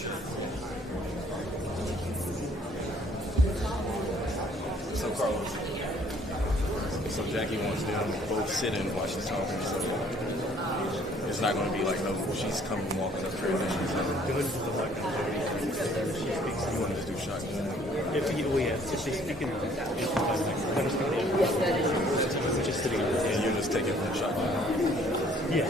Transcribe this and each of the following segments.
So Carlos, so Jackie wants them both sit and watch the talking. So it's not going to be like no. She's coming walking up transition. So go ahead and put the mic on Jody. She speaks. you want to just do shotgun? If they speak in just sitting on the And you just take it from shotgun. yeah.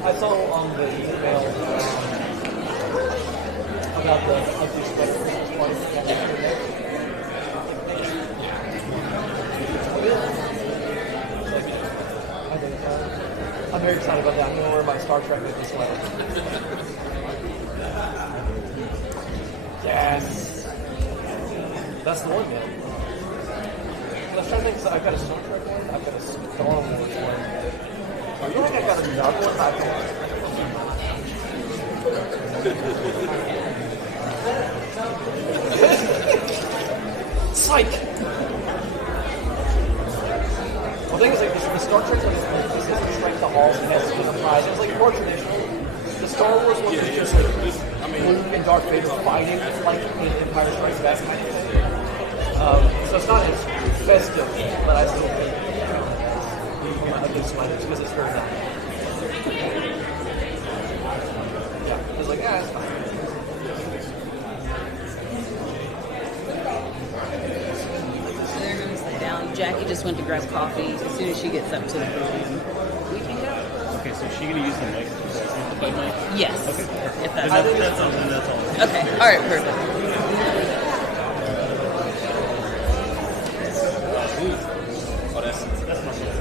I saw on the email about the ugly spectrum. I'm very excited about that. I'm going to wear my Star Trek with this sweater. Yes. That's the one, man. I was trying to think, so I've got a Star Trek one, I've got a Star Wars one. I feel like I got another one. Psych! The thing is, like, the Star Trek one is strength the halls and has different prize. It's like more traditional. The Star Wars one is just like Luke and Darth Vader fighting like in Empire Strikes Back kind of thing. So it's not as festive, but I still think a good sweater because it's very nice. Yeah, it's like, yeah, it's fine. They're going to sit down. Jackie just went to grab coffee. As soon as she gets up to the podium, we can go. Okay, so is she going to use the mic? The mic? Yes. Okay, perfect. If that's That's all. okay. All right, perfect. Oh, that's my son.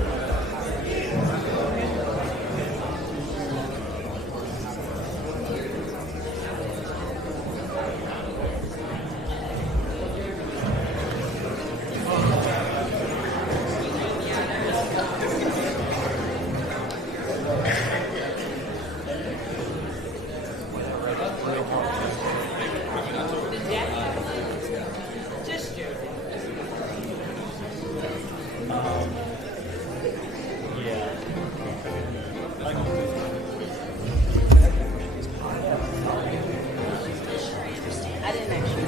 I didn't actually.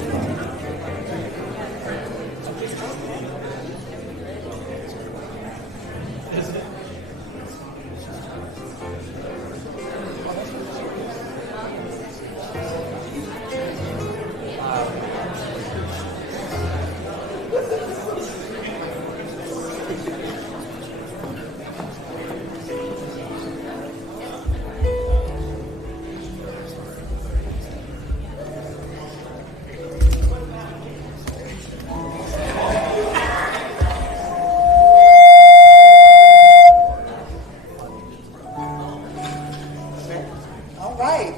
All right.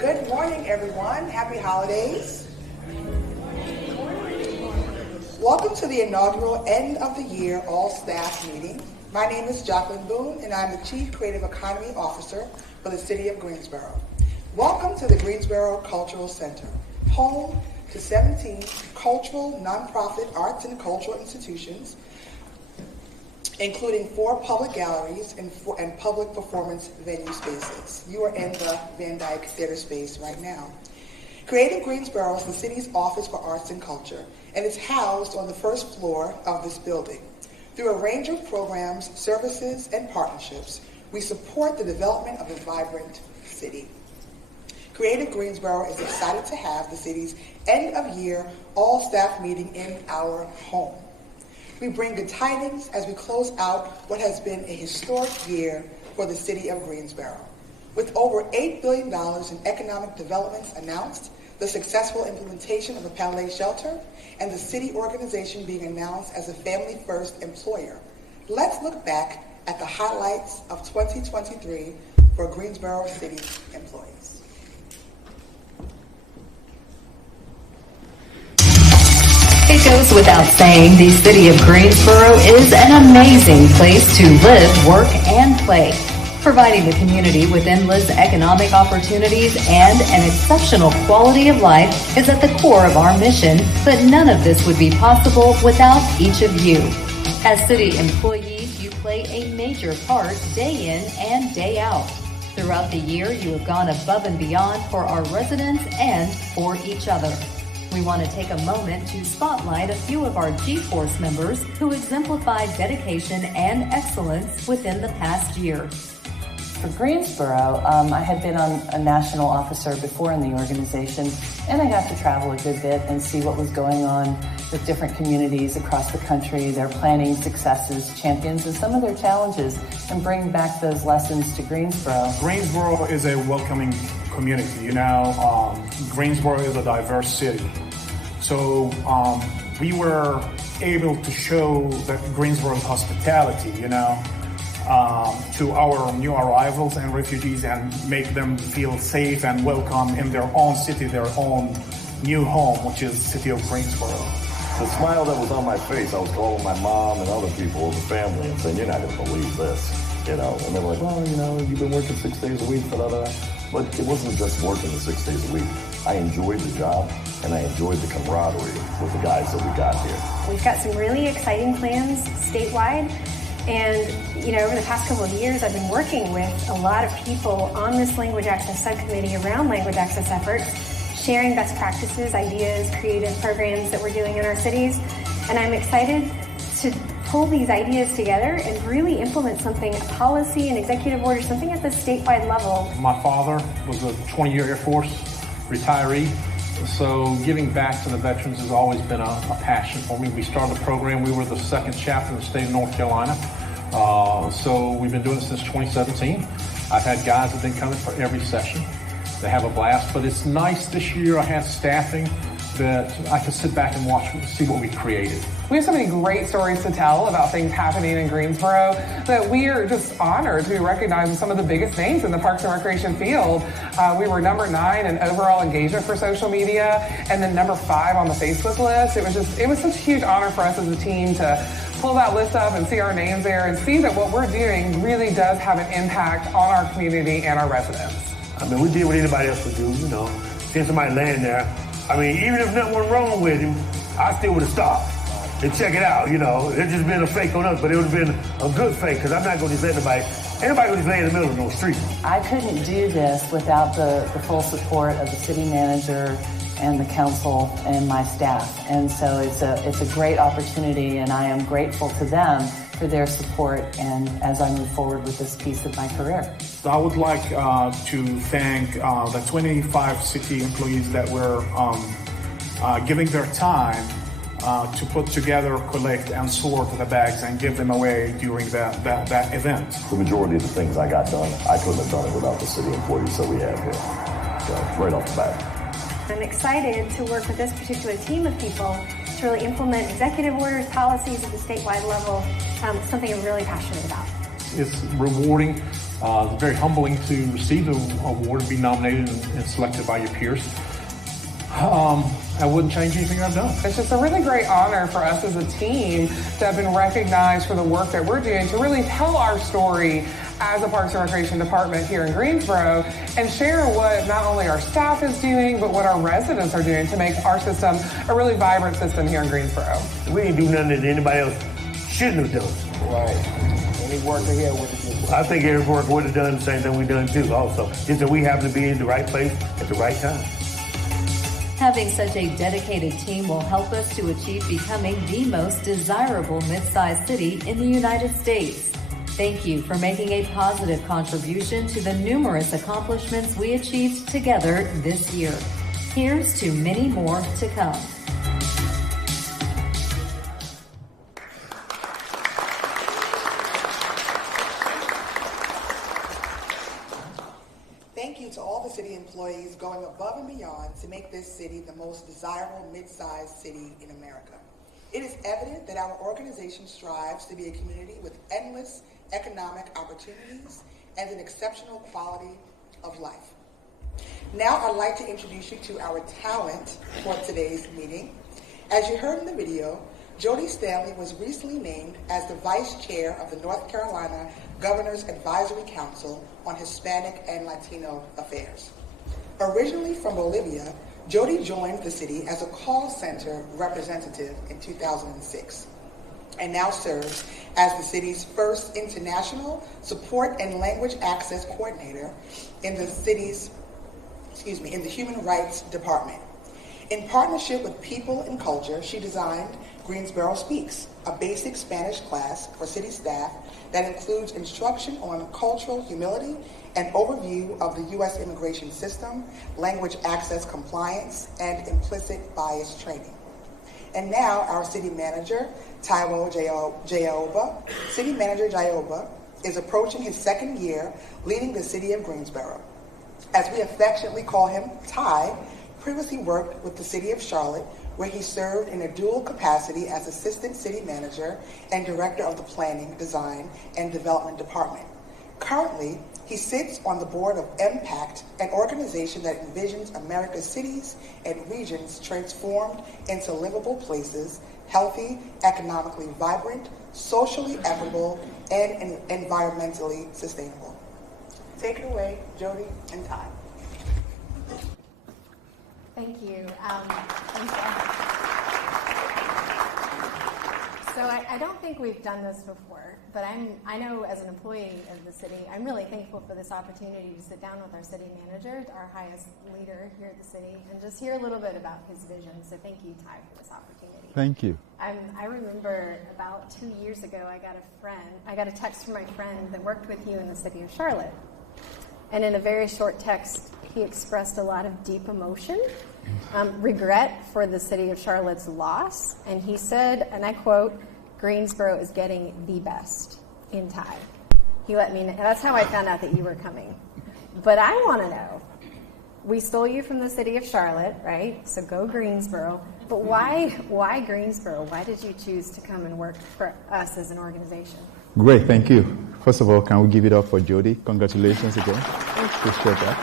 Good morning, everyone. Happy holidays. Welcome to the inaugural end of the year all staff meeting. My name is Jacqueline Boone, and I'm the Chief Creative Economy Officer for the City of Greensboro. Welcome to the Greensboro Cultural Center, home to 17 cultural, nonprofit arts and cultural institutions, including 4 public galleries and public performance venue spaces. You are in the Van Dyke Theater space right now. Creative Greensboro is the city's Office for Arts and Culture, and is housed on the first floor of this building. Through a range of programs, services, and partnerships, we support the development of a vibrant city. Creative Greensboro is excited to have the city's end-of-year all-staff meeting in our home. We bring good tidings as we close out what has been a historic year for the city of Greensboro. With over $8 billion in economic developments announced, the successful implementation of a Palais shelter, and the city organization being announced as a family-first employer, let's look back at the highlights of 2023 for Greensboro City employees. It goes without saying, the city of Greensboro is an amazing place to live, work, and play. Providing the community with endless economic opportunities and an exceptional quality of life is at the core of our mission, but none of this would be possible without each of you. As city employees, you play a major part day in and day out. Throughout the year, you have gone above and beyond for our residents and for each other. We want to take a moment to spotlight a few of our G-Force members who exemplified dedication and excellence within the past year. For Greensboro, I had been a national officer before in the organization, and I got to travel a good bit and see what was going on with different communities across the country, their planning successes, champions, and some of their challenges, and bring back those lessons to Greensboro. Greensboro is a welcoming community. Greensboro is a diverse city. So we were able to show that Greensboro's hospitality, to our new arrivals and refugees, and make them feel safe and welcome in their own city, their own new home, which is the city of Greensboro. The smile that was on my face, I was calling my mom and other people in the family and saying, "You're not going to believe this," and they're like, "Well, you've been working 6 days a week, but it wasn't just working the 6 days a week. I enjoyed the job, and I enjoyed the camaraderie with the guys that we got here. We've got some really exciting plans statewide. And, over the past couple of years, I've been working with a lot of people on this language access subcommittee around language access efforts, sharing best practices, ideas, creative programs that we're doing in our cities. And I'm excited to pull these ideas together and really implement something, a policy, an executive order, something at the statewide level. My father was a 20-year Air Force retiree. So giving back to the veterans has always been a passion for me. We started the program. We were the second chapter in the state of North Carolina. So we've been doing it since 2017. I've had guys that have been coming for every session. They have a blast, but it's nice this year I have staffing that I can sit back and watch and see what we created. We have so many great stories to tell about things happening in Greensboro that we are just honored to be recognized with some of the biggest names in the Parks and Recreation field. We were number 9 in overall engagement for social media, and then number 5 on the Facebook list. It was such a huge honor for us as a team to pull that list up and see our names there and see that what we're doing really does have an impact on our community and our residents. We did what anybody else would do, seeing somebody laying there. Even if nothing went wrong with him, I still would have stopped and check it out, It's just been a fake on us, but it would have been a good fake, because I'm not going to just let anybody would just lay in the middle of no street. I couldn't do this without the full support of the city manager and the council and my staff. And so it's a great opportunity, and I am grateful to them for their support and as I move forward with this piece of my career. I would like to thank the 25 city employees that were giving their time to put together, collect, and sort the bags and give them away during that event. The majority of the things I got done, I couldn't have done it without the city employees that we have here. So, right off the bat. I'm excited to work with this particular team of people to really implement executive orders, policies at the statewide level, something I'm really passionate about. It's rewarding, very humbling to receive the award and be nominated and selected by your peers. I wouldn't change anything I've done. It's just a really great honor for us as a team to have been recognized for the work that we're doing to really tell our story as a Parks and Recreation Department here in Greensboro and share what not only our staff is doing, but what our residents are doing to make our system a really vibrant system here in Greensboro. We didn't do nothing that anybody else shouldn't have done. Right. Any worker here would have done. I think every worker would have done the same thing we've done too also. Just that we happen to be in the right place at the right time. Having such a dedicated team will help us to achieve becoming the most desirable mid-sized city in the United States. Thank you for making a positive contribution to the numerous accomplishments we achieved together this year. Here's to many more to come. Thank you to all the city employees going above and beyond to make this city the most desirable mid-sized city in America. It is evident that our organization strives to be a community with endless economic opportunities and an exceptional quality of life. Now I'd like to introduce you to our talent for today's meeting. As you heard in the video, Jody Stanley was recently named as the Vice Chair of the North Carolina Governor's Advisory Council on Hispanic and Latino Affairs. Originally from Bolivia, Jody joined the city as a call center representative in 2006 and now serves as the city's first international support and language access coordinator in the city's, in the Human Rights Department. In partnership with People and Culture, she designed Greensboro Speaks, a basic Spanish class for city staff that includes instruction on cultural humility and overview of the U.S. immigration system, language access compliance, and implicit bias training. And now our city manager, Taiwo Jaiyeoba. City Manager Jaiyeoba is approaching his second year leading the city of Greensboro. As we affectionately call him, Ty previously worked with the city of Charlotte, where he served in a dual capacity as Assistant City Manager and Director of the Planning, Design, and Development Department. Currently, he sits on the board of MPACT, an organization that envisions America's cities and regions transformed into livable places, healthy, economically vibrant, socially equitable, and environmentally sustainable. Take it away, Jody and Ty. Thank you. So I don't think we've done this before, but I know as an employee of the city, I'm really thankful for this opportunity to sit down with our city manager, our highest leader here at the city, and just hear a little bit about his vision. So thank you, Ty, for this opportunity. Thank you. I remember about 2 years ago, I got a text from my friend that worked with you in the city of Charlotte. And in a very short text, he expressed a lot of deep emotion, regret for the city of Charlotte's loss. And he said, and I quote, "Greensboro is getting the best in Ty." He let me know. That's how I found out that you were coming. But I want to know, we stole you from the city of Charlotte, right? So go Greensboro. But why Greensboro? Why did you choose to come and work for us as an organization? Great, thank you. First of all, can we give it up for Jody? Congratulations again. Appreciate that.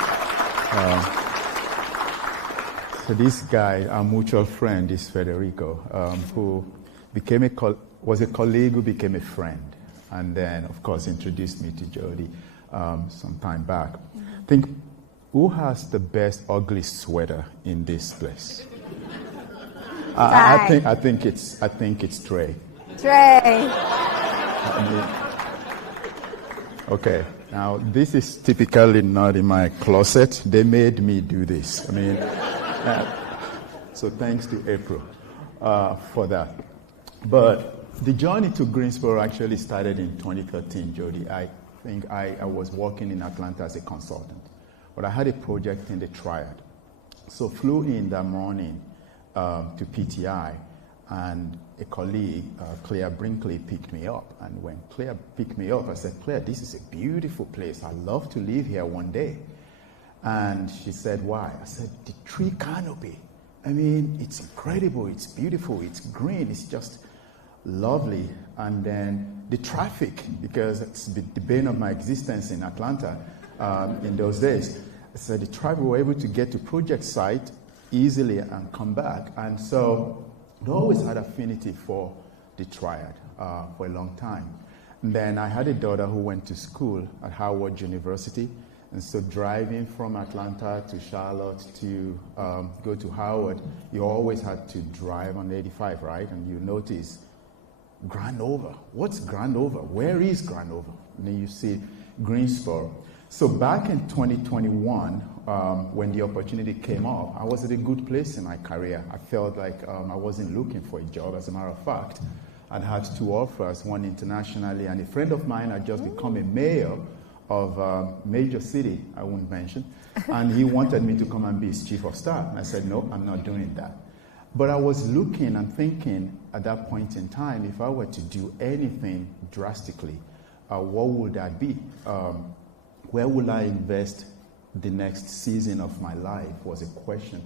So this guy, our mutual friend, is Federico, who was a colleague who became a friend, and then, of course, introduced me to Jody some time back. I think, who has the best ugly sweater in this place? I think it's Trey. Trey. Okay, now this is typically not in my closet. They made me do this. So thanks to April for that. But the journey to Greensboro actually started in 2013, Jody. I think I was working in Atlanta as a consultant, but I had a project in the Triad. So flew in that morning to PTI, and a colleague, Claire Brinkley, picked me up. And when Claire picked me up, I said, "Claire, this is a beautiful place. I'd love to live here one day." And she said, "Why?" I said, "The tree canopy. It's incredible. It's beautiful. It's green. It's just lovely. And then the traffic, because it's the bane of my existence in Atlanta in those days." I said, "The traffic, we were able to get to project site easily and come back." And so I always had affinity for the Triad for a long time. And then I had a daughter who went to school at Howard University. And so driving from Atlanta to Charlotte to go to Howard, you always had to drive on 85, right? And you notice Granova. What's Granova? Where is Granova? And then you see Greensboro. So back in 2021, when the opportunity came up, I was at a good place in my career. I felt like I wasn't looking for a job. As a matter of fact, I'd had 2 offers, one internationally, and a friend of mine had just become a mayor of a major city, I won't mention, and he wanted me to come and be his chief of staff. And I said, no, I'm not doing that. But I was looking and thinking at that point in time, if I were to do anything drastically, what would that be? Where will I invest the next season of my life was a question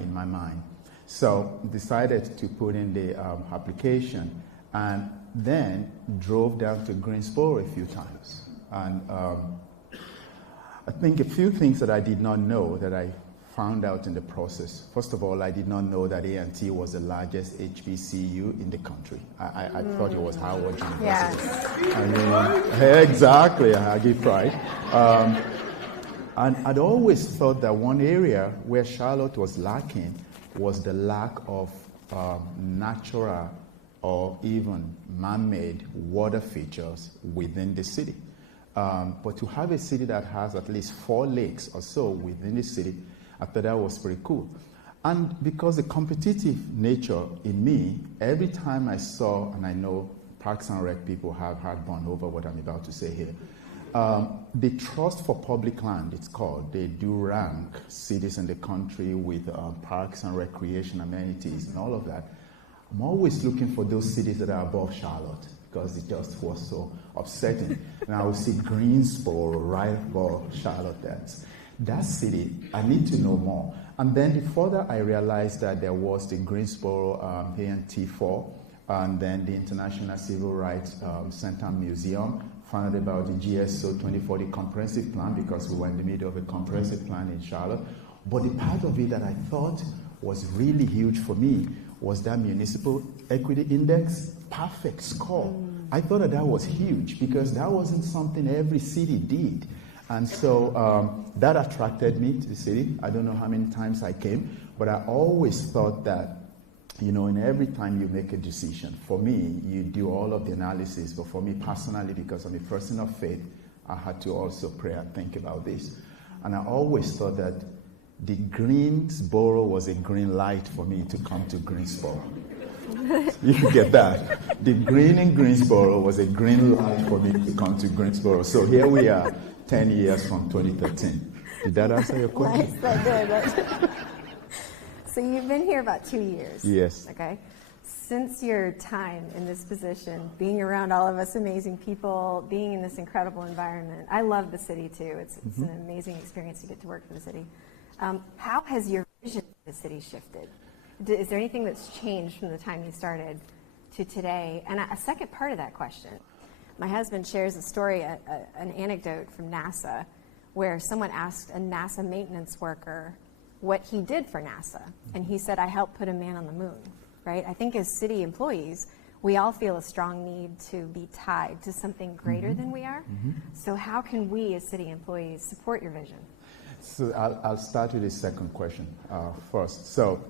in my mind. So decided to put in the application and then drove down to Greensboro a few times. And I think a few things that I did not know that I found out in the process. First of all, I did not know that A&T was the largest HBCU in the country. I thought it was Howard University. Yes. I mean, exactly, I give pride. And I'd always thought that one area where Charlotte was lacking was the lack of natural or even man-made water features within the city. But to have a city that has at least 4 lakes or so within the city, I thought that was pretty cool. And because the competitive nature in me, every time I saw, and I know Parks and Rec people have heartburn over what I'm about to say here, the Trust for Public Land, it's called, they do rank cities in the country with parks and recreation amenities and all of that. I'm always looking for those cities that are above Charlotte because it just was so upsetting. And I would see Greensboro right above Charlotte. That city, I need to know more. And then the further I realized that there was the Greensboro A&T4 and then the International Civil Rights Center Museum, found out about the GSO 2040 comprehensive plan because we were in the middle of a comprehensive plan in Charlotte. But the part of it that I thought was really huge for me was that municipal equity index, perfect score. I thought that was huge because that wasn't something every city did. And so that attracted me to the city. I don't know how many times I came, but I always thought that, you know, in every time you make a decision, for me, you do all of the analysis, but for me personally, because I'm a person of faith, I had to also pray and think about this. And I always thought that the Greensboro was a green light for me to come to Greensboro. You get that? The green in Greensboro was a green light for me to come to Greensboro. So here we are, 10 years from 2013. Did that answer your question? Nice, that did. So you've been here about 2 years. Yes. Okay. Since your time in this position, being around all of us amazing people, being in this incredible environment, I love the city too. It's an amazing experience to get to work for the city. How has your vision of the city shifted? Is there anything that's changed from the time you started to today? And a second part of that question, my husband shares a story, an anecdote from NASA, where someone asked a NASA maintenance worker what he did for NASA. And he said, I helped put a man on the moon, right? I think as city employees, we all feel a strong need to be tied to something greater than we are. So how can we as city employees support your vision? So I'll start with the second question first. So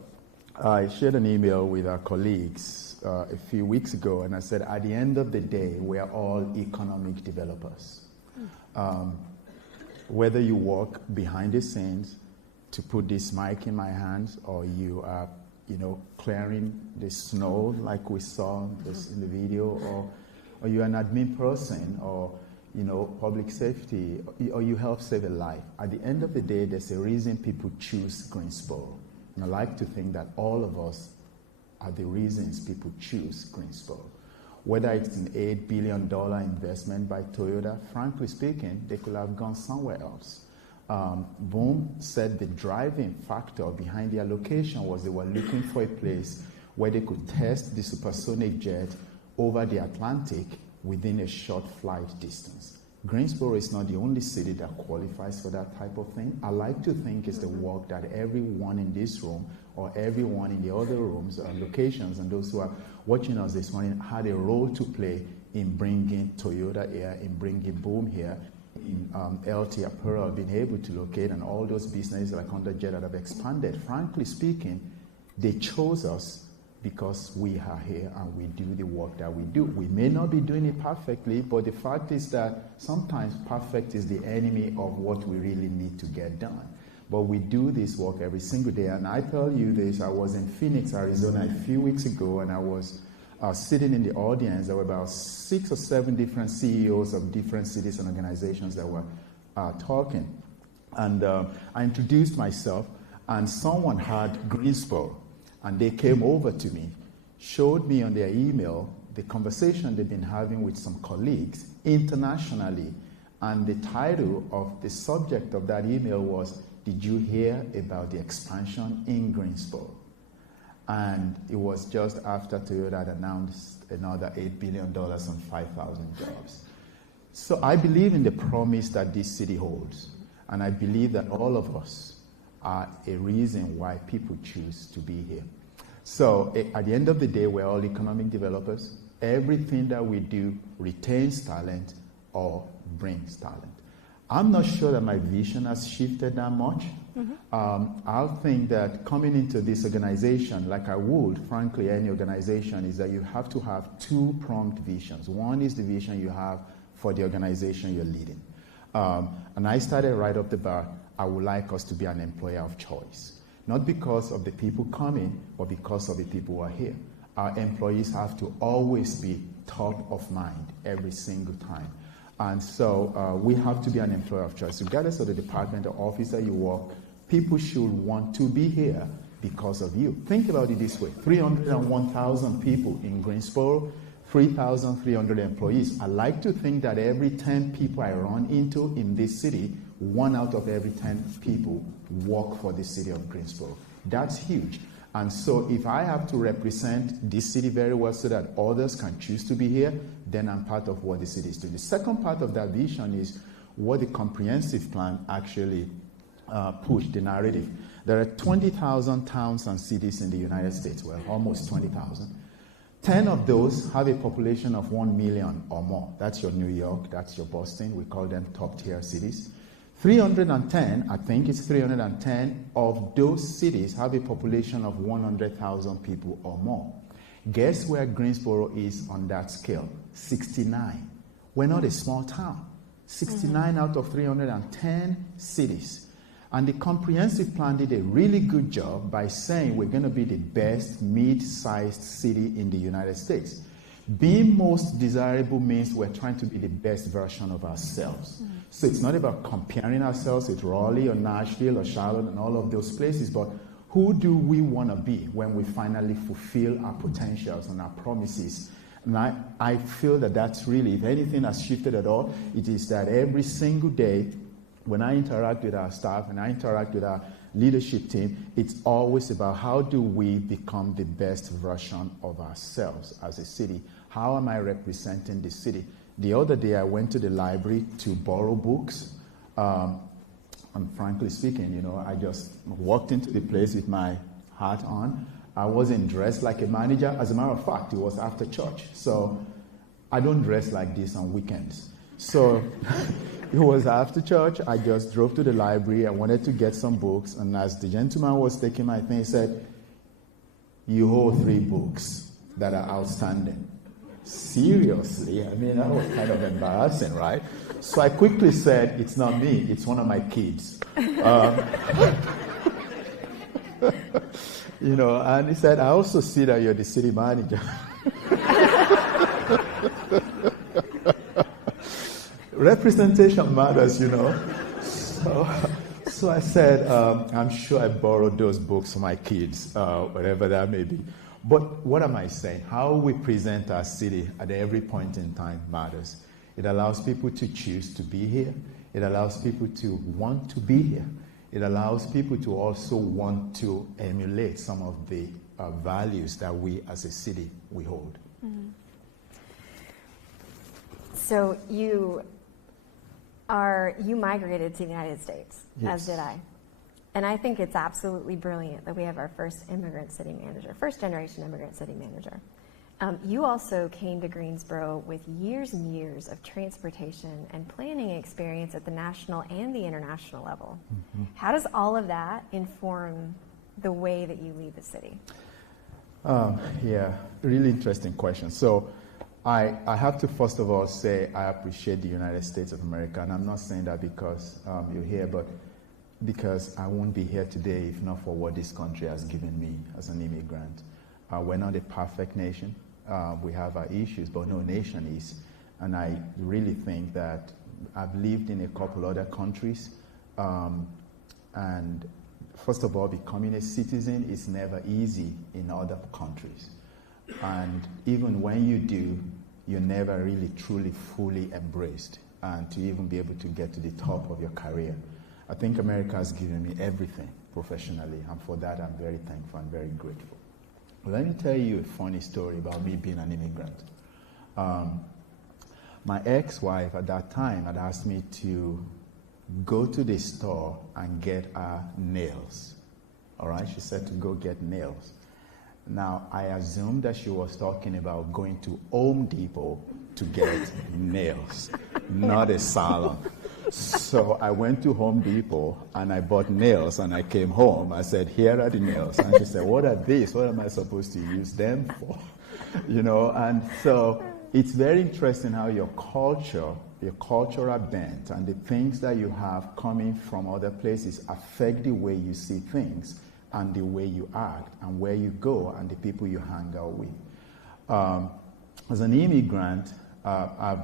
I shared an email with our colleagues a few weeks ago, and I said, at the end of the day, we are all economic developers. Whether you work behind the scenes to put this mic in my hands, or you are, clearing the snow like we saw this in the video, or you're an admin person, or public safety, or you help save a life. At the end of the day, there's a reason people choose Greensboro. And I like to think that all of us are the reasons people choose Greensboro. Whether it's an $8 billion investment by Toyota, frankly speaking, they could have gone somewhere else. Boom said the driving factor behind their location was they were looking for a place where they could test the supersonic jet over the Atlantic within a short flight distance. Greensboro is not the only city that qualifies for that type of thing. I like to think it's the work that everyone in this room or everyone in the other rooms or locations and those who are watching us this morning had a role to play in bringing Toyota here, in bringing Boom here, in LT Apparel being able to locate, and all those businesses like Underjet that have expanded. Frankly speaking, they chose us because we are here and we do the work that we do. We may not be doing it perfectly, but the fact is that sometimes perfect is the enemy of what we really need to get done. But we do this work every single day. And I tell you this, I was in Phoenix, Arizona a few weeks ago, and I was sitting in the audience. There were about 6 or 7 different CEOs of different cities and organizations that were talking. And I introduced myself, and someone had Greensboro, and they came over to me, showed me on their email the conversation they've been having with some colleagues internationally. And the title of the subject of that email was, "Did you hear about the expansion in Greensboro?" And it was just after Toyota had announced another $8 billion and 5,000 jobs. So I believe in the promise that this city holds. And I believe that all of us are a reason why people choose to be here. So at the end of the day, we're all economic developers. Everything that we do retains talent or brings talent. I'm not sure that my vision has shifted that much. I'll think that coming into this organization, like I would, frankly, any organization, is that you have to have 2-pronged visions. One is the vision you have for the organization you're leading. And I started right off the bat, I would like us to be an employer of choice. Not because of the people coming, but because of the people who are here. Our employees have to always be top of mind every single time. And so we have to be an employer of choice. Regardless of the department or office that you work, people should want to be here because of you. Think about it this way. 301,000 people in Greensboro, 3,300 employees. I like to think that every 10 people I run into in this city, 1 out of every 10 people work for the city of Greensboro. That's huge. And so if I have to represent this city very well so that others can choose to be here, then I'm part of what the city is doing. The second part of that vision is what the comprehensive plan actually pushed, the narrative. There are 20,000 towns and cities in the United States, well, almost 20,000. 10 of those have a population of 1 million or more. That's your New York, that's your Boston. We call them top-tier cities. 310, I think it's 310 of those cities have a population of 100,000 people or more. Guess where Greensboro is on that scale? 69. We're not a small town. 69 out of 310 cities. And the comprehensive plan did a really good job by saying we're going to be the best mid-sized city in the United States. Being most desirable means we're trying to be the best version of ourselves. So it's not about comparing ourselves with Raleigh or Nashville or Charlotte and all of those places, but who do we want to be when we finally fulfill our potentials and our promises? And I feel that that's really, if anything has shifted at all, it is that every single day when I interact with our staff and I interact with our leadership team, it's always about how do we become the best version of ourselves as a city? How am I representing the city? The other day I went to the library to borrow books. And frankly speaking, you know, I just walked into the place with my hat on. I wasn't dressed like a manager. As a matter of fact, it was after church. So I don't dress like this on weekends. So it was after church. I just drove to the library. I wanted to get some books. And as the gentleman was taking my thing, he said, "You hold 3 books that are outstanding." Seriously? I mean, that was kind of embarrassing, right? So I quickly said, "It's not me, it's one of my kids." You know, and he said, "I also see that you're the city manager." Representation matters, you know. So I said, "I'm sure I borrowed those books for my kids, whatever that may be." But what am I saying? How we present our city at every point in time matters. It allows people to choose to be here. It allows people to want to be here. It allows people to also want to emulate some of the values that we as a city, we hold. Mm-hmm. So you migrated to the United States, Yes. as did I. And I think it's absolutely brilliant that we have our first immigrant city manager, first generation immigrant city manager. You also came to Greensboro with years and years of transportation and planning experience at the national and the international level. Mm-hmm. How does all of that inform the way that you lead the city? Yeah, really interesting question. So I have to first of all say I appreciate the United States of America, and I'm not saying that because you're here, but because I won't be here today if not for what this country has given me as an immigrant. We're not a perfect nation. We have our issues, but no nation is. And I really think that I've lived in a couple other countries, and first of all, becoming a citizen is never easy in other countries. And even when you do, you're never really truly fully embraced, and to even be able to get to the top of your career. I think America has given me everything professionally, and for that I'm very thankful and very grateful. Let me tell you a funny story about me being an immigrant. My ex-wife at that time had asked me to go to the store and get her nails. All right, she said to go get nails. Now, I assumed that she was talking about going to Home Depot to get nails, not a salon. So I went to Home Depot and I bought nails, and I came home. I said, here are the nails. And she said, what are these? What am I supposed to use them for? You know, and so it's very interesting how your culture, your cultural bent, and the things that you have coming from other places affect the way you see things and the way you act and where you go and the people you hang out with. As an immigrant, I've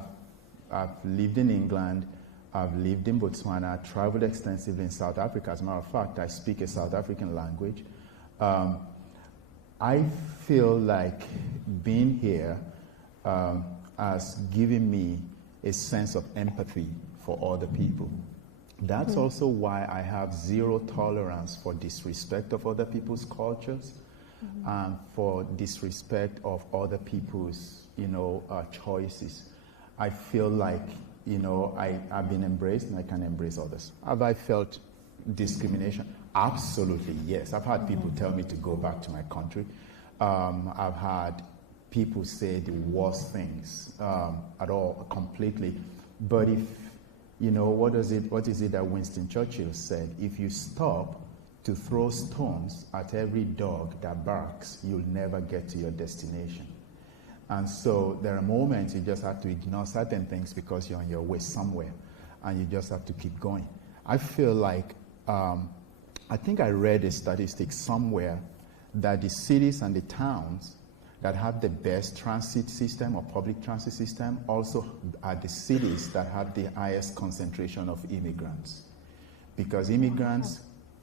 lived in England, I've lived in Botswana, traveled extensively in South Africa. As a matter of fact, I speak a South African language. I feel like being here has given me a sense of empathy for other people. That's also why I have zero tolerance for disrespect of other people's cultures, and for disrespect of other people's, choices. I feel like, I've been embraced and I can embrace others. Have I felt discrimination? Absolutely, yes. I've had people tell me to go back to my country. I've had people say the worst things at all, completely. But if, what is it that Winston Churchill said? If you stop to throw stones at every dog that barks, you'll never get to your destination. And so there are moments you just have to ignore certain things because you're on your way somewhere, and you just have to keep going. I feel like, I think I read a statistic somewhere that the cities and the towns that have the best transit system or public transit system also are the cities that have the highest concentration of immigrants. Because immigrants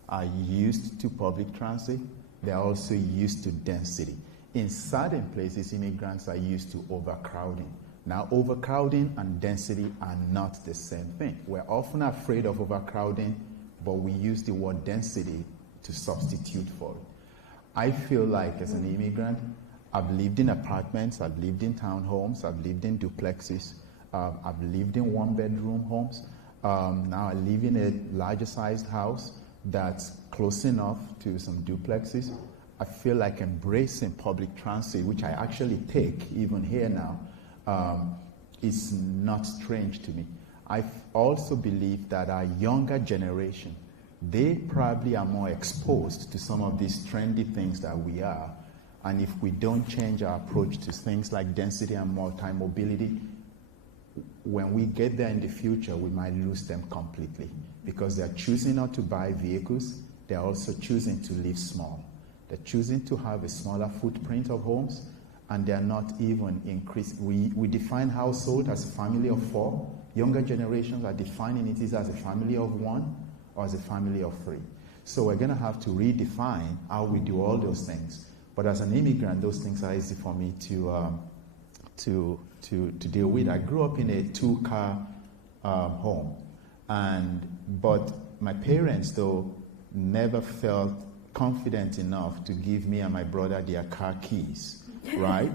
are used to public transit, they're also used to density. In certain places, immigrants are used to overcrowding. Now, overcrowding and density are not the same thing. We're often afraid of overcrowding, but we use the word density to substitute for it. I feel like as an immigrant, I've lived in apartments, I've lived in townhomes, I've lived in duplexes, I've lived in one-bedroom homes. Now I live in a larger sized house that's close enough to some duplexes. I feel like embracing public transit, which I actually take even here now, is not strange to me. I also believe that our younger generation, they probably are more exposed to some of these trendy things that we are. And if we don't change our approach to things like density and multi-mobility, when we get there in the future, we might lose them completely, because they're choosing not to buy vehicles. They're also choosing to live small. They're choosing to have a smaller footprint of homes, and they're not even increasing. We define household as a family of 4. Younger generations are defining it as a family of 1 or as a family of 3. So we're going to have to redefine how we do all those things. But as an immigrant, those things are easy for me to deal with. I grew up in a 2-car home, but my parents, though, never felt confident enough to give me and my brother their car keys, right?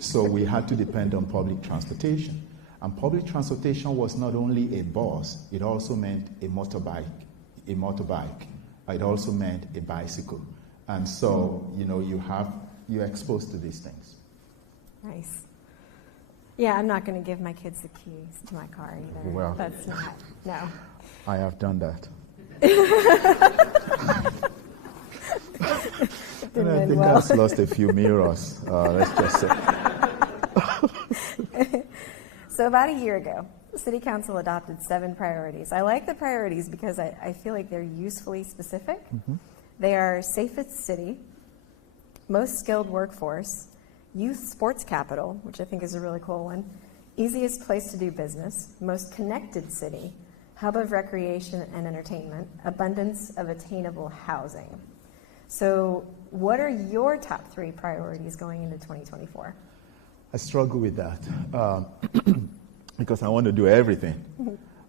So we had to depend on public transportation. And public transportation was not only a bus, it also meant a motorbike. It also meant a bicycle. And so, you're exposed to these things. Nice. Yeah, I'm not going to give my kids the keys to my car either. Well, that's not, no. I have done that. And I think I've lost a few mirrors, let's just say. So about a year ago, City Council adopted 7 priorities. I like the priorities because I feel like they're usefully specific. They are safest city, most skilled workforce, youth sports capital, which I think is a really cool one, easiest place to do business, most connected city, hub of recreation and entertainment, abundance of attainable housing. So what are your top 3 priorities going into 2024? I struggle with that because I want to do everything.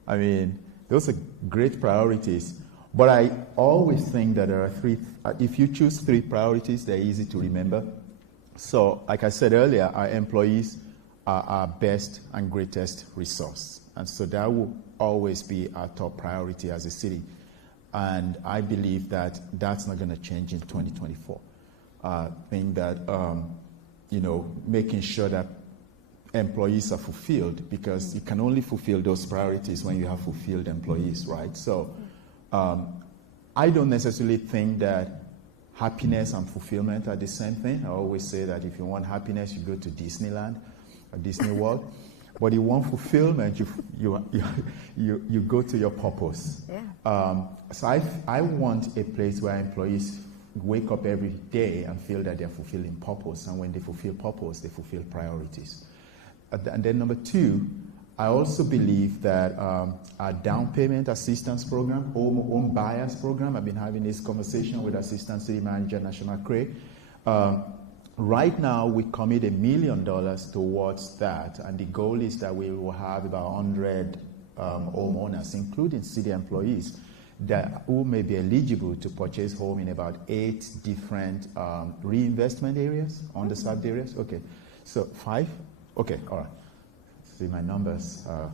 I mean, those are great priorities, but I always think that there are 3, if you choose 3 priorities, they're easy to remember. So, like I said earlier, our employees are our best and greatest resource. And so that will always be our top priority as a city. And I believe that that's not going to change in 2024. I think that, making sure that employees are fulfilled, because you can only fulfill those priorities when you have fulfilled employees, right? So I don't necessarily think that happiness and fulfillment are the same thing. I always say that if you want happiness, you go to Disneyland or Disney World. But if you want fulfillment, you go to your purpose. Yeah. So I want a place where employees wake up every day and feel that they're fulfilling purpose. And when they fulfill purpose, they fulfill priorities. And then number 2, I also believe that our down payment assistance program, home buyers program, I've been having this conversation with Assistant City Manager National Craig. Right now, we commit $1 million towards that, and the goal is that we will have about 100 homeowners, including city employees, who may be eligible to purchase home in about 8 different reinvestment areas, underserved areas. Okay, so 5? Okay, all right. See, my numbers are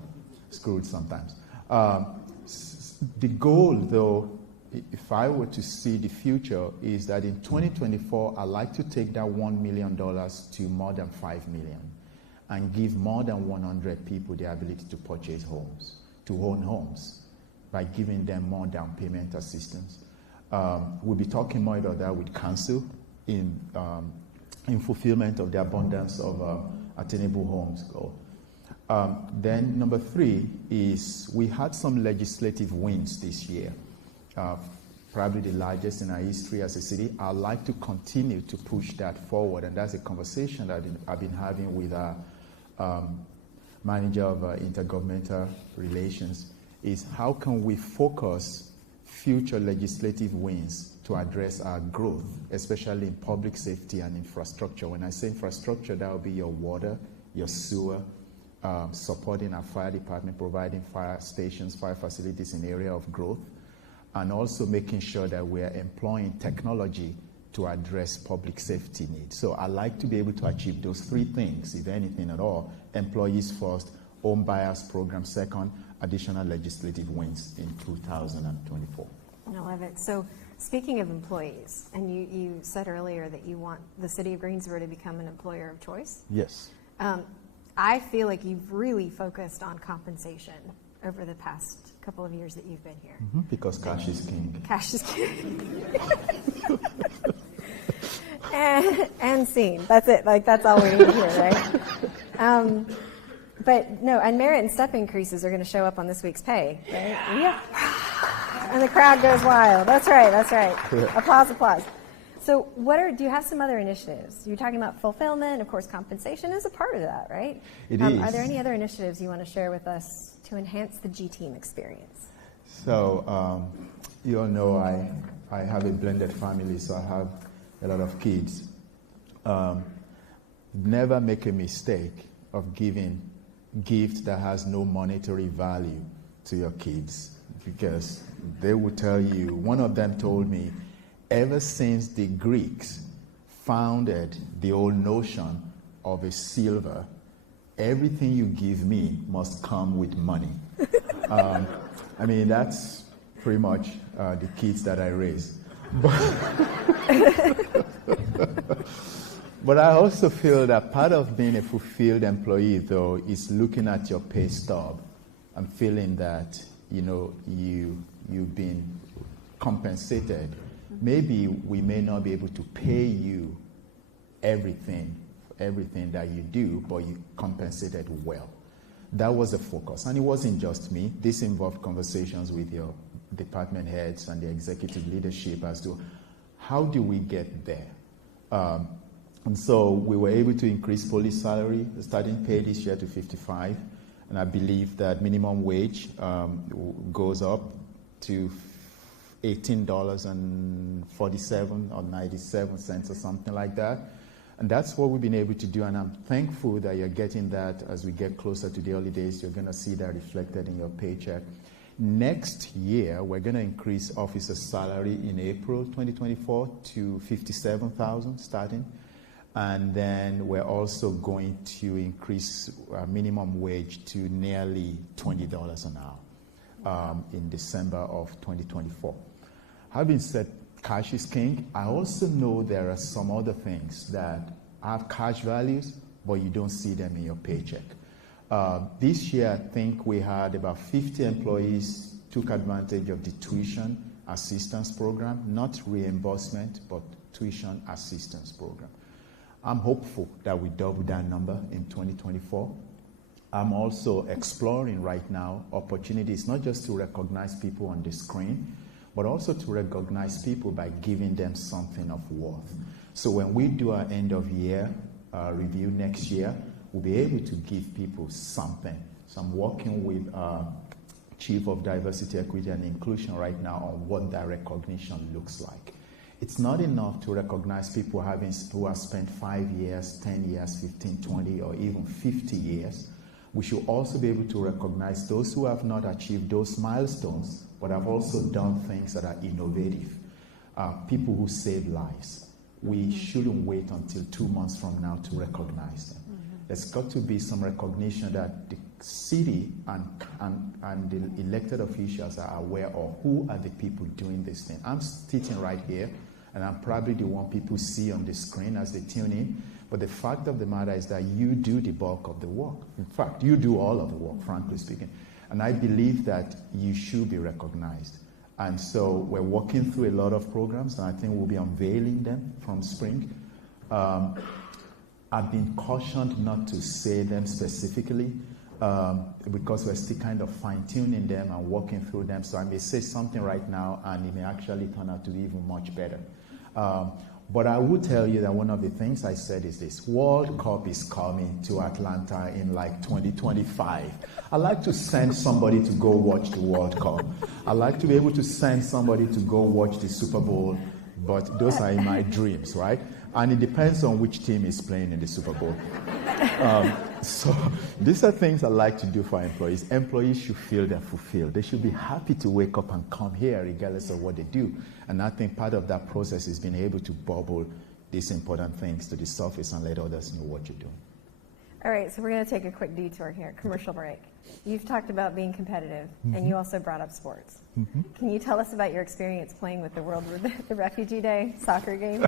screwed sometimes. The goal, though, if I were to see the future, is that in 2024, I'd like to take that $1 million to more than $5 million and give more than 100 people the ability to purchase homes, to own homes, by giving them more down payment assistance. We'll be talking more about that with council in fulfillment of the abundance of attainable homes goal. Then number 3 is we had some legislative wins this year. Probably the largest in our history as a city. I'd like to continue to push that forward, and that's a conversation that I've been having with our manager of intergovernmental relations, is how can we focus future legislative wins to address our growth, especially in public safety and infrastructure. When I say infrastructure, that will be your water, your sewer, supporting our fire department, providing fire stations, fire facilities in area of growth, and also making sure that we are employing technology to address public safety needs. So I like to be able to achieve those 3 things, if anything at all: employees first, home buyers program second, additional legislative wins in 2024. I love it. So speaking of employees, and you said earlier that you want the city of Greensboro to become an employer of choice. Yes. I feel like you've really focused on compensation over the past couple of years that you've been here. Because cash is king. Cash is king. and scene. That's it. Like, that's all we need here, right? But no, and merit and step increases are going to show up on this week's pay, right? Yeah. And the crowd goes wild. That's right. That's right. Yeah. Applause, applause. So do you have some other initiatives? You're talking about fulfillment. Of course, compensation is a part of that, right? It is. Are there any other initiatives you want to share with us to enhance the G-Team experience? So, you all know I have a blended family, so I have a lot of kids. Never make a mistake of giving gift that has no monetary value to your kids, because they will tell you. One of them told me, ever since the Greeks founded the old notion of a silver, everything you give me must come with money. I mean, that's pretty much the kids that I raise. But I also feel that part of being a fulfilled employee, though, is looking at your pay stub and feeling that, you've been compensated. Maybe we may not be able to pay you everything that you do, but you compensated well. That was the focus. And it wasn't just me. This involved conversations with your department heads and the executive leadership as to how do we get there. And so we were able to increase police salary, the starting pay this year to $55. And I believe that minimum wage goes up to $18.47 or 97 cents or something like that. And that's what we've been able to do, and I'm thankful that you're getting that as we get closer to the holidays. You're going to see that reflected in your paycheck. Next year, we're going to increase officers' salary in April 2024 to $57,000 starting. And then we're also going to increase minimum wage to nearly $20 an hour in December of 2024. Having said cash is king, I also know there are some other things that have cash values, but you don't see them in your paycheck. This year, I think we had about 50 employees took advantage of the tuition assistance program, not reimbursement, but tuition assistance program. I'm hopeful that we double that number in 2024. I'm also exploring right now opportunities not just to recognize people on the screen, but also to recognize people by giving them something of worth. So when we do our end of year review next year, we'll be able to give people something. So I'm working with Chief of Diversity, Equity, and Inclusion right now on what that recognition looks like. It's not enough to recognize people who have spent 5 years, 10 years, 15, 20, or even 50 years. We should also be able to recognize those who have not achieved those milestones, but have also done things that are innovative. People who save lives. We shouldn't wait until 2 months from now to recognize them. There's got to be some recognition that the city and the elected officials are aware of who are the people doing this thing. I'm sitting right here, and I'm probably the one people see on the screen as they tune in. But the fact of the matter is that you do the bulk of the work. In fact, you do all of the work, frankly speaking. And I believe that you should be recognized. And so we're working through a lot of programs, and I think we'll be unveiling them from spring. I've been cautioned not to say them specifically because we're still kind of fine-tuning them and working through them. So I may say something right now, and it may actually turn out to be even much better. But I will tell you that one of the things I said is this: World Cup is coming to Atlanta in like 2025. I'd like to send somebody to go watch the World Cup. I'd like to be able to send somebody to go watch the Super Bowl, but those are in my dreams, right? And it depends on which team is playing in the Super Bowl. So these are things I like to do for employees. Employees should feel they're fulfilled. They should be happy to wake up and come here regardless of what they do. And I think part of that process is being able to bubble these important things to the surface and let others know what you're doing. All right, so we're going to take a quick detour here, commercial break. You've talked about being competitive, and you also brought up sports. Can you tell us about your experience playing with the Refugee Day soccer game?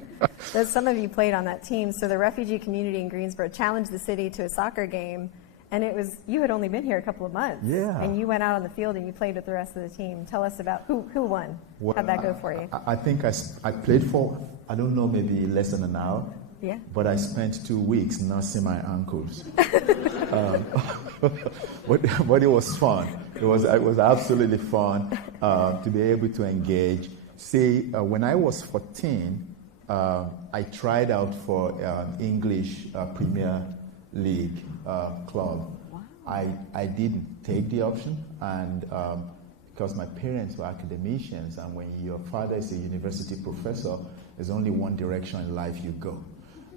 Some of you played on that team, so the refugee community in Greensboro challenged the city to a soccer game, and you had only been here a couple of months, and you went out on the field and you played with the rest of the team. Tell us about who won. Well, how'd that go for you? I think I played for, I don't know, maybe less than an hour. Yeah. But I spent 2 weeks nursing my ankles. But it was fun. It was absolutely fun to be able to engage. See, when I was 14, I tried out for English Premier League club. Wow. I didn't take the option, and because my parents were academicians, and when your father is a university professor, there's only one direction in life you go.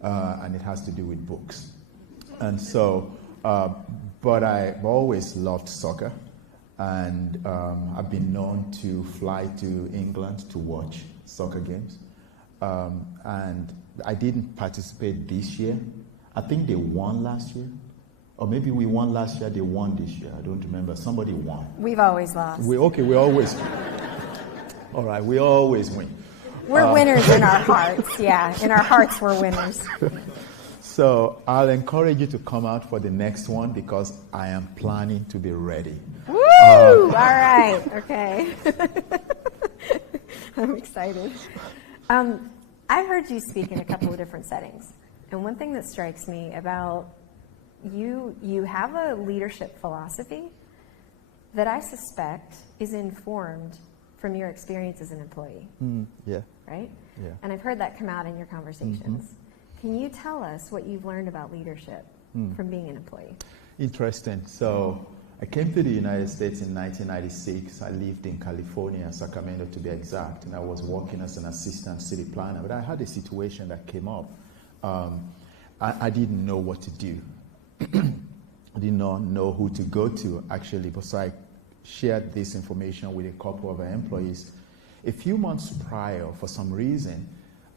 And it has to do with books. And so, but I've always loved soccer, and I've been known to fly to England to watch soccer games. And I didn't participate this year. I think they won last year. Or maybe we won last year, they won this year. I don't remember. Somebody won. We've always lost. We always win. All right, we always win. We're winners in our hearts, yeah. In our hearts, we're winners. So I'll encourage you to come out for the next one because I am planning to be ready. Woo! All right, okay. I'm excited. I've heard you speak in a couple of different settings. And one thing that strikes me about you have a leadership philosophy that I suspect is informed from your experience as an employee. Yeah. Right? Yeah. And I've heard that come out in your conversations. Can you tell us what you've learned about leadership from being an employee? Interesting. So I came to the United States in 1996. I lived in California, Sacramento to be exact, and I was working as an assistant city planner. But I had a situation that came up. I didn't know what to do. I did not know who to go to, actually, but so I shared this information with a couple of our employees. A few months prior, for some reason,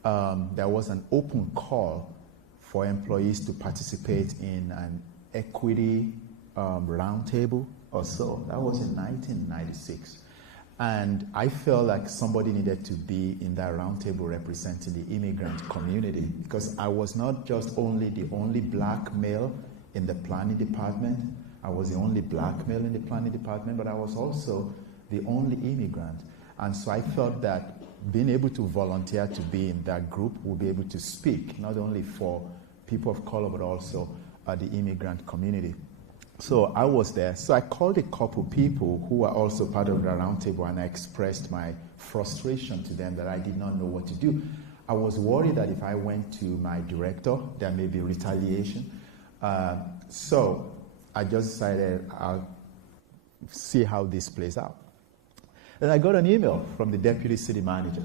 there was an open call for employees to participate in an equity roundtable or so. That was in 1996. And I felt like somebody needed to be in that roundtable representing the immigrant community, because I was not just the only black male in the planning department. I was the only black male in the planning department, but I was also the only immigrant. And so I felt that being able to volunteer to be in that group would be able to speak, not only for people of color, but also the immigrant community. So I was there. So I called a couple people who were also part of the roundtable, and I expressed my frustration to them that I did not know what to do. I was worried that if I went to my director, there may be retaliation. So I just decided I'll see how this plays out. And I got an email from the deputy city manager.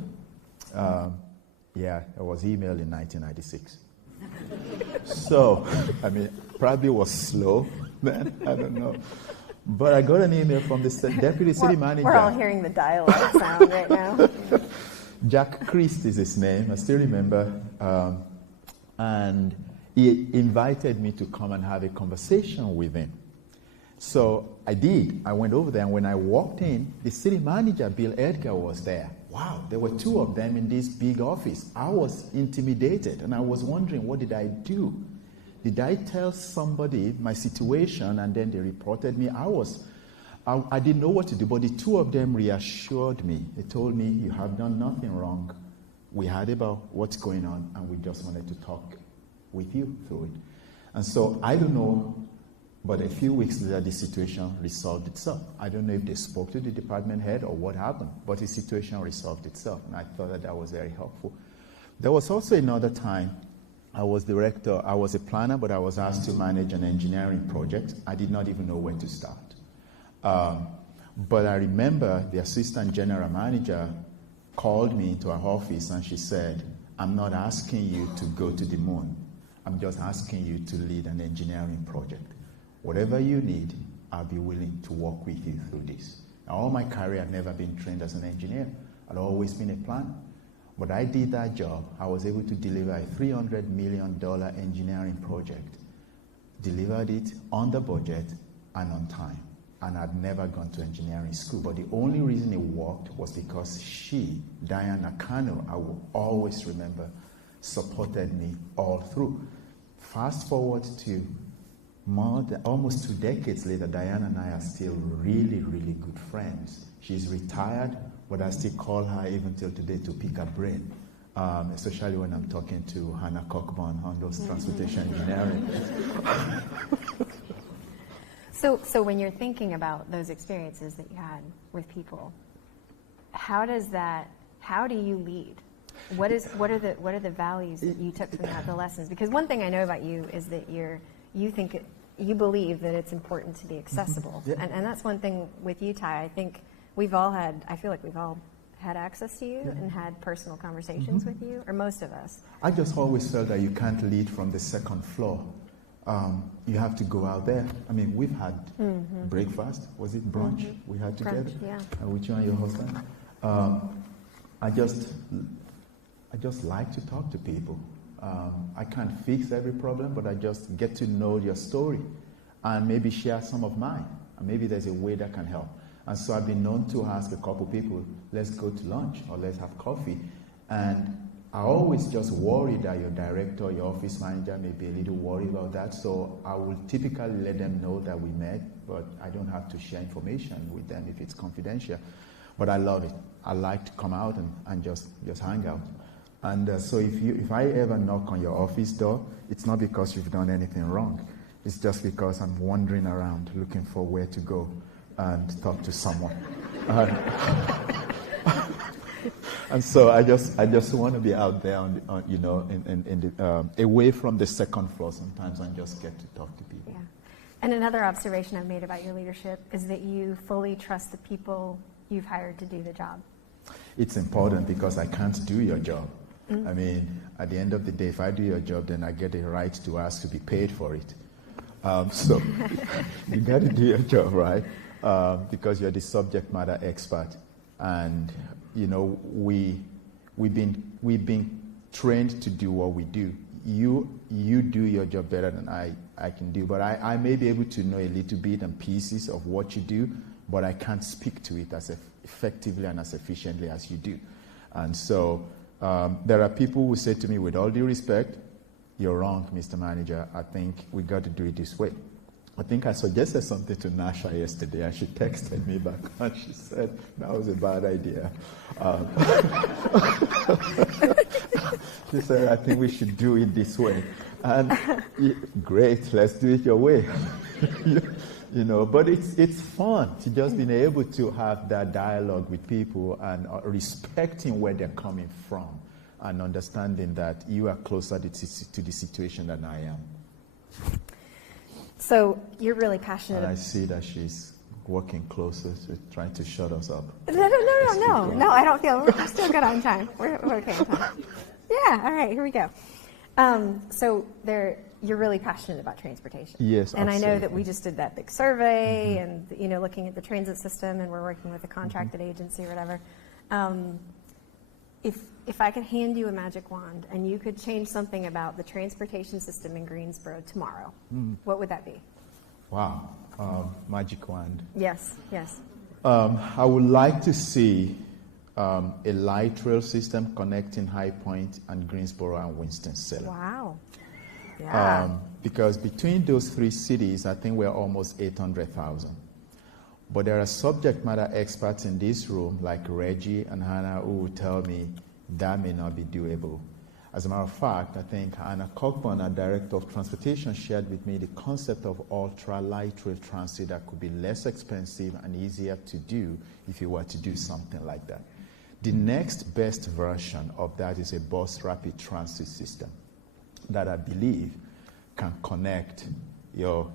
It was emailed in 1996. So, I mean, probably was slow, man. I don't know. But I got an email from the deputy city manager. We're all hearing the dialogue sound right now. Jack Christ is his name. I still remember. And he invited me to come and have a conversation with him. So I did. I went over there, and when I walked in, the city manager, Bill Edgar, was there. Wow, there were two of them in this big office. I was intimidated, and I was wondering, what did I do? Did I tell somebody my situation, and then they reported me? I didn't know what to do, but the two of them reassured me. They told me, you have done nothing wrong. We heard about what's going on, and we just wanted to talk with you through it. And so I don't know, but a few weeks later, the situation resolved itself. I don't know if they spoke to the department head or what happened, but the situation resolved itself, and I thought that was very helpful. There was also another time I was a planner, but I was asked to manage an engineering project. I did not even know where to start. But I remember the assistant general manager called me into her office, and she said, I'm not asking you to go to the moon. I'm just asking you to lead an engineering project. Whatever you need, I'll be willing to work with you through this. Now, all my career, I've never been trained as an engineer. I'd always been a planner. But I did that job. I was able to deliver a $300 million engineering project, delivered it on the budget and on time. And I'd never gone to engineering school. But the only reason it worked was because she, Diana Kano, I will always remember, supported me all through. Fast forward to almost 2 decades later, Diana and I are still really, really good friends. She's retired, but I still call her even till today to pick her brain, especially when I'm talking to Hannah Cockburn on those transportation engineering. So when you're thinking about those experiences that you had with people, how do you lead? What are the values that you took from that, the lessons? Because one thing I know about you is that you believe that it's important to be accessible. Yeah. And that's one thing with you, Ty. I feel like we've all had access to you and had personal conversations with you, or most of us. I just always felt that you can't lead from the second floor. You have to go out there. I mean, we've had breakfast. Was it brunch we had together? Brunch, yeah. With you and your husband. I just like to talk to people. I can't fix every problem, but I just get to know your story and maybe share some of mine. And maybe there's a way that can help. And so I've been known to ask a couple people, let's go to lunch or let's have coffee. And I always just worry that your director, your office manager may be a little worried about that. So I will typically let them know that we met, but I don't have to share information with them if it's confidential. But I love it. I like to come out and just hang out. And so if I ever knock on your office door, it's not because you've done anything wrong. It's just because I'm wandering around looking for where to go and talk to someone. And so I just want to be out there, away from the second floor sometimes, and just get to talk to people. Yeah. And another observation I've made about your leadership is that you fully trust the people you've hired to do the job. It's important because I can't do your job. Mm-hmm. I mean, at the end of the day, if I do your job, then I get a right to ask to be paid for it. So you got to do your job, right? Because you're the subject matter expert. And, we've been trained to do what we do. You do your job better than I can do, but I may be able to know a little bit and pieces of what you do, but I can't speak to it as effectively and as efficiently as you do. And so there are people who say to me, with all due respect, you're wrong, Mr. Manager. I think we got to do it this way. I think I suggested something to Nasha yesterday, and she texted me back, and she said that was a bad idea. She said, I think we should do it this way. And great, let's do it your way. But it's fun to just being able to have that dialogue with people and respecting where they're coming from and understanding that you are closer to the situation than I am. So you're really passionate. And I see that she's working closer to trying to shut us up. No, I don't feel, we're still good on time. We're okay on time. Yeah, all right, here we go. So you're really passionate about transportation. Yes, and absolutely. I know that we just did that big survey and, looking at the transit system, and we're working with a contracted agency or whatever. If I could hand you a magic wand and you could change something about the transportation system in Greensboro tomorrow, what would that be? Wow, magic wand. Yes. I would like to see a light rail system connecting High Point and Greensboro and Winston-Salem. Wow. Yeah. Because between those three cities, I think we're almost 800,000. But there are subject matter experts in this room, like Reggie and Hannah, who will tell me that may not be doable. As a matter of fact, I think Anna Cockburn, our Director of Transportation, shared with me the concept of ultra-light rail transit that could be less expensive and easier to do if you were to do something like that. The next best version of that is a bus rapid transit system that I believe can connect your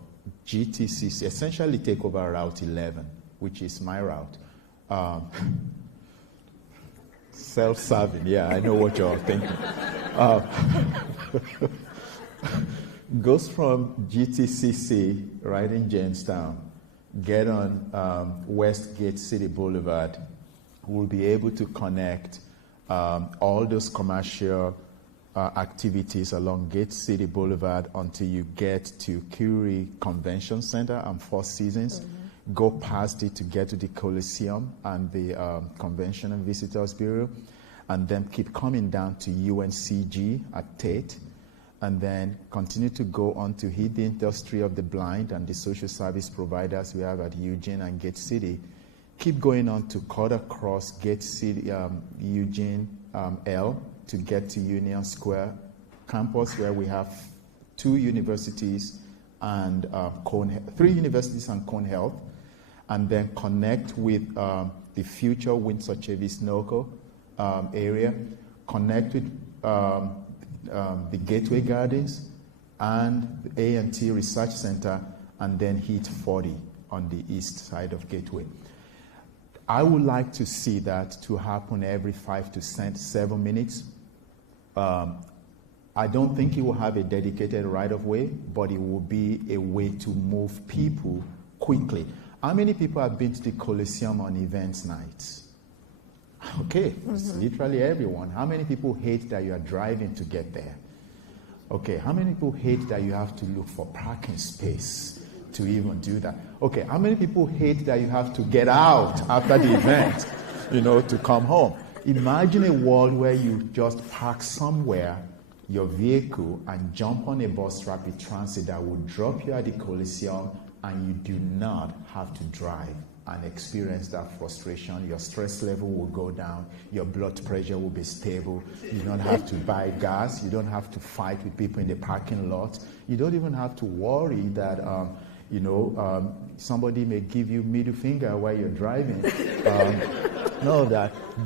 GTCC, essentially take over Route 11, which is my route. Self-serving, yeah, I know what you're thinking. Goes from GTCC right in Jamestown, get on Westgate City Boulevard. We'll be able to connect all those commercial activities along Gate City Boulevard until you get to Curie Convention Center and Four Seasons. Mm-hmm. Go past it to get to the Coliseum and the Convention and Visitors Bureau, and then keep coming down to UNCG at Tate, and then continue to go on to hit the industry of the blind and the social service providers we have at Eugene and Gate City. Keep going on to cut across Gate City, Eugene L, to get to Union Square campus, where we have 2 universities and three universities and Cone Health, and then connect with the future Windsor Chavis NOCO area, connect with the Gateway Gardens and the A&T Research Center, and then hit 40 on the east side of Gateway. I would like to see that to happen every 5 to 7 minutes. I don't think it will have a dedicated right-of-way, but it will be a way to move people quickly. How many people have been to the Coliseum on events nights? Okay, it's literally everyone. How many people hate that you are driving to get there? Okay, how many people hate that you have to look for parking space to even do that? Okay, how many people hate that you have to get out after the event, to come home? Imagine a world where you just park somewhere your vehicle and jump on a bus rapid transit that will drop you at the Coliseum, and you do not have to drive and experience that frustration. Your stress level will go down. Your blood pressure will be stable. You don't have to buy gas. You don't have to fight with people in the parking lot. You don't even have to worry that, somebody may give you middle finger while you're driving. No,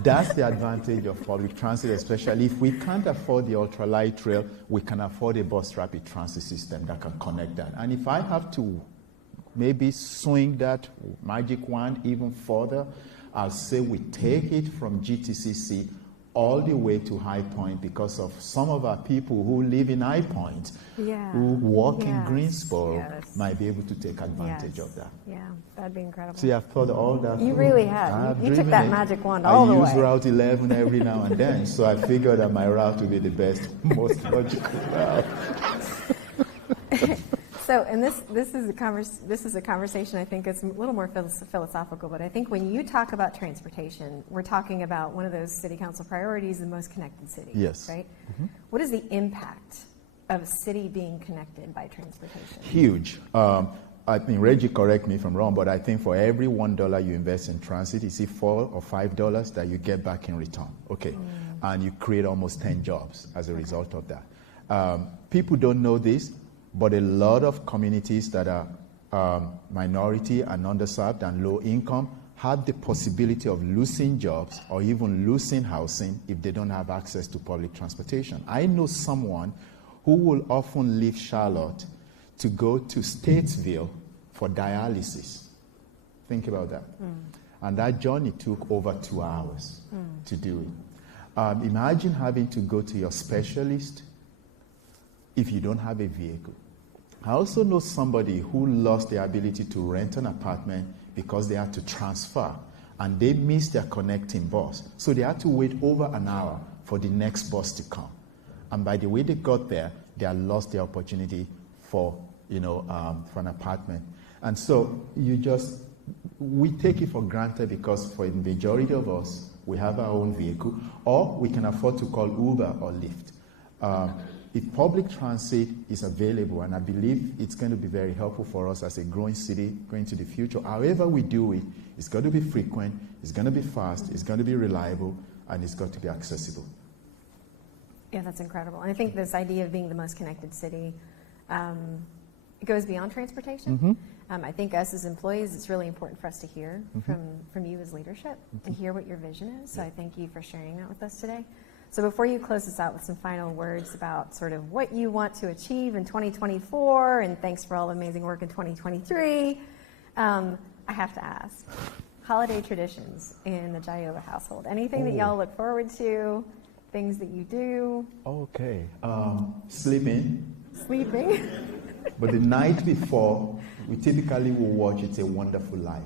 that's the advantage of public transit, especially if we can't afford the ultralight rail, we can afford a bus rapid transit system that can connect that. And if I have to maybe swing that magic wand even further, I'll say we take it from GTCC all the way to High Point, because of some of our people who live in High Point, who work in Greensboro, might be able to take advantage of that. Yeah, that'd be incredible. See, I've thought all that. You really have. You took that magic wand all the way. I use Route 11 every now and then, so I figured that my route would be the best, most logical route. So, and this is a conversation I think is a little more philosophical, but I think when you talk about transportation, we're talking about one of those city council priorities, the most connected city. Yes. Right? Mm-hmm. What is the impact of a city being connected by transportation? Huge. I mean, Reggie, correct me if I'm wrong, but I think for every $1 you invest in transit, you see $4 or $5 that you get back in return. Okay. And you create almost 10 jobs as a result of that. People don't know this, but a lot of communities that are minority and underserved and low income have the possibility of losing jobs or even losing housing if they don't have access to public transportation. I know someone who will often leave Charlotte to go to Statesville for dialysis. Think about that. And that journey took over 2 hours to do it. Imagine having to go to your specialist if you don't have a vehicle. I also know somebody who lost the ability to rent an apartment because they had to transfer and they missed their connecting bus. So they had to wait over an hour for the next bus to come. And by the way they got there, they had lost the opportunity for an apartment. And so we take it for granted because for the majority of us, we have our own vehicle, or we can afford to call Uber or Lyft. If public transit is available, and I believe it's going to be very helpful for us as a growing city going to the future, however we do it, it's got to be frequent, it's going to be fast, it's going to be reliable, and it's got to be accessible. Yeah, that's incredible. And I think this idea of being the most connected city, it goes beyond transportation. I think us as employees, it's really important for us to hear from you as leadership and hear what your vision is. So I thank you for sharing that with us today. So before you close us out with some final words about sort of what you want to achieve in 2024, and thanks for all the amazing work in 2023, I have to ask, holiday traditions in the Jaiyeoba household. Anything that y'all look forward to, things that you do? Okay. Sleeping. Sleeping. But the night before, we typically will watch It's a Wonderful Life.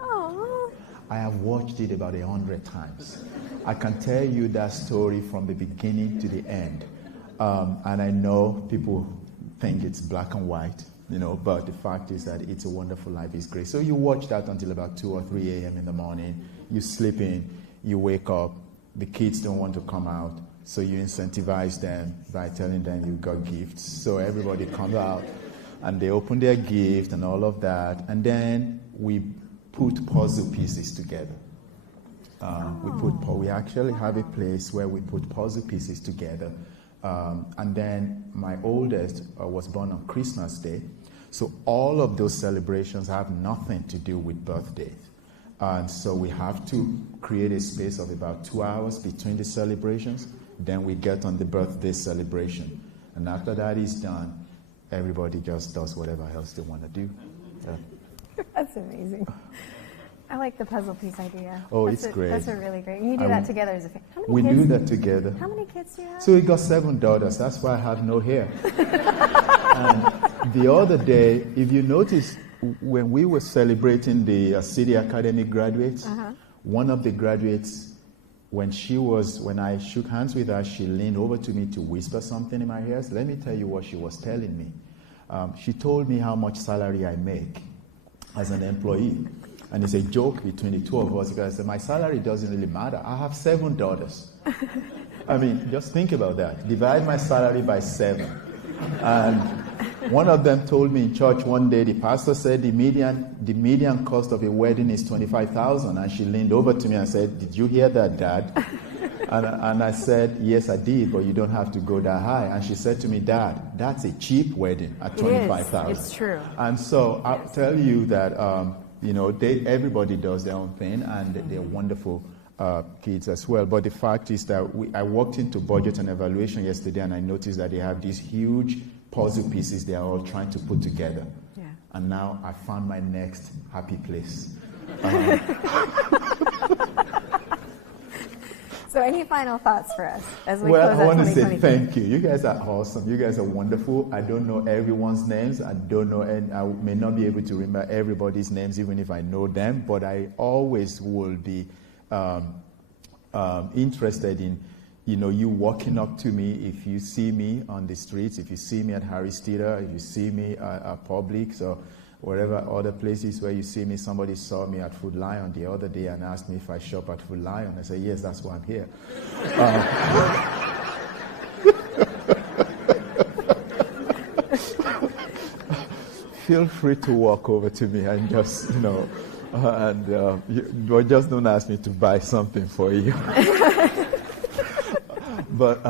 Aww. I have watched it about 100 times. I can tell you that story from the beginning to the end. And I know people think it's black and white, but the fact is that It's a Wonderful Life is great. So you watch that until about 2 or 3 a.m. in the morning. You sleep in, you wake up, the kids don't want to come out, so you incentivize them by telling them you've got gifts. So everybody comes out and they open their gift and all of that. And then we put puzzle pieces together. We actually have a place where we put puzzle pieces together. And then my oldest was born on Christmas Day. So all of those celebrations have nothing to do with birthdays. And so we have to create a space of about 2 hours between the celebrations. Then we get on the birthday celebration. And after that is done, everybody just does whatever else they want to do. Yeah. That's amazing. I like the puzzle piece idea. Oh, it's great. That's really great. And you do that together as a family. We do that together. How many kids do you have? So we got 7 daughters. That's why I have no hair. And the other day, if you notice, when we were celebrating the City Academy graduates, one of the graduates, when I shook hands with her, she leaned over to me to whisper something in my ear. So let me tell you what she was telling me. She told me how much salary I make as an employee. And it's a joke between the two of us because my salary doesn't really matter. I have 7 daughters. I mean, just think about that. Divide my salary by 7. And One of them told me in church one day, the pastor said the median cost of a wedding is $25,000, and she leaned over to me and said, "Did you hear that, Dad?" And I said, "Yes, I did, but you don't have to go that high." And she said to me, "Dad, that's a cheap wedding at $25,000." It's true. And so I'll tell you that everybody does their own thing, and they're wonderful kids as well. But the fact is that I walked into budget and evaluation yesterday, and I noticed that they have these huge puzzle pieces they are all trying to put together. Yeah. And now I found my next happy place. So any final thoughts for us as we Well, close I out want to say 2023? thank you. You guys are awesome. You guys are wonderful. I don't know everyone's names. I don't know, and I may not be able to remember everybody's names, even if I know them. But I always will be interested in, you walking up to me if you see me on the streets, if you see me at Harris Theater, if you see me at Publix or wherever other places where you see me. Somebody saw me at Food Lion the other day and asked me if I shop at Food Lion. I said, yes, that's why I'm here. Feel free to walk over to me and just, but just don't ask me to buy something for you. But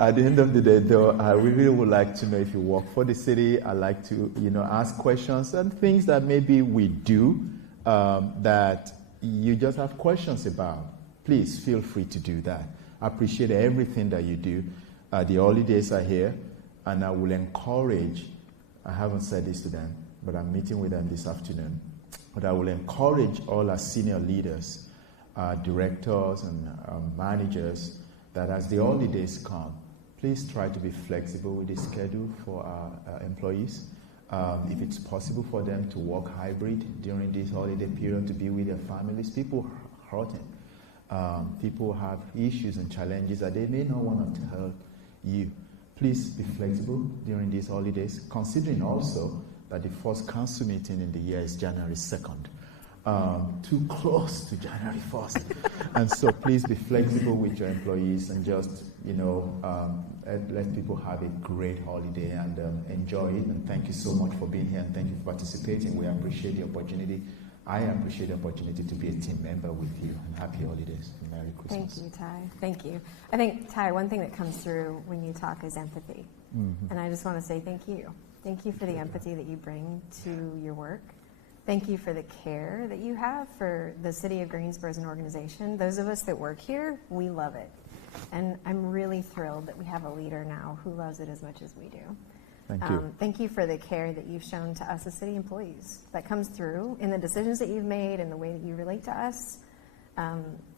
at the end of the day, though, I really would like to know if you work for the city. I like to, ask questions and things that maybe we do that you just have questions about. Please feel free to do that. I appreciate everything that you do. The holidays are here, and I will encourage, I haven't said this to them, but I'm meeting with them this afternoon, but I will encourage all our senior leaders, directors and managers, that as the holidays come, please try to be flexible with the schedule for our employees. If it's possible for them to work hybrid during this holiday period to be with their families, people are hurting. People have issues and challenges that they may not want to tell you. Please be flexible during these holidays, considering also that the first council meeting in the year is January 2nd. Too close to January 1st. And so please be flexible with your employees and just, let people have a great holiday and enjoy it. And thank you so much for being here and thank you for participating. We appreciate the opportunity. I appreciate the opportunity to be a team member with you. And happy holidays and Merry Christmas. Thank you, Ty. Thank you. I think, Ty, one thing that comes through when you talk is empathy. Mm-hmm. And I just want to say thank you. Thank you for the empathy that you bring to your work. Thank you for the care that you have for the City of Greensboro as an organization. Those of us that work here, we love it. And I'm really thrilled that we have a leader now who loves it as much as we do. Thank you. Thank you for the care that you've shown to us as city employees. That comes through in the decisions that you've made and the way that you relate to us.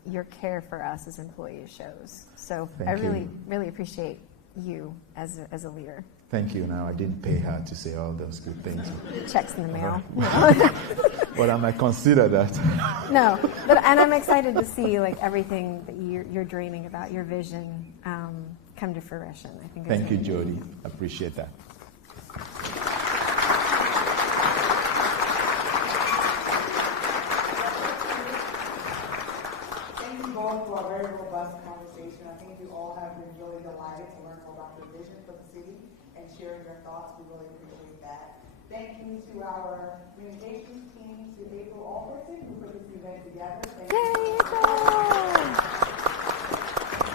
Your care for us as employees shows. So I really appreciate you as a leader. Thank you. Now, I didn't pay her to say all those good things. Checks in the mail. But I might consider that. No, and I'm excited to see everything that you're dreaming about, your vision, come to fruition. I think. Thank you, Jody. Appreciate that. Thank you both for a very robust conversation. I think we all have been really delighted to learn more about your vision for the city and sharing your thoughts. We really appreciate that. Thank you to our communications team, to April Albertson, who put this event together. Thank you.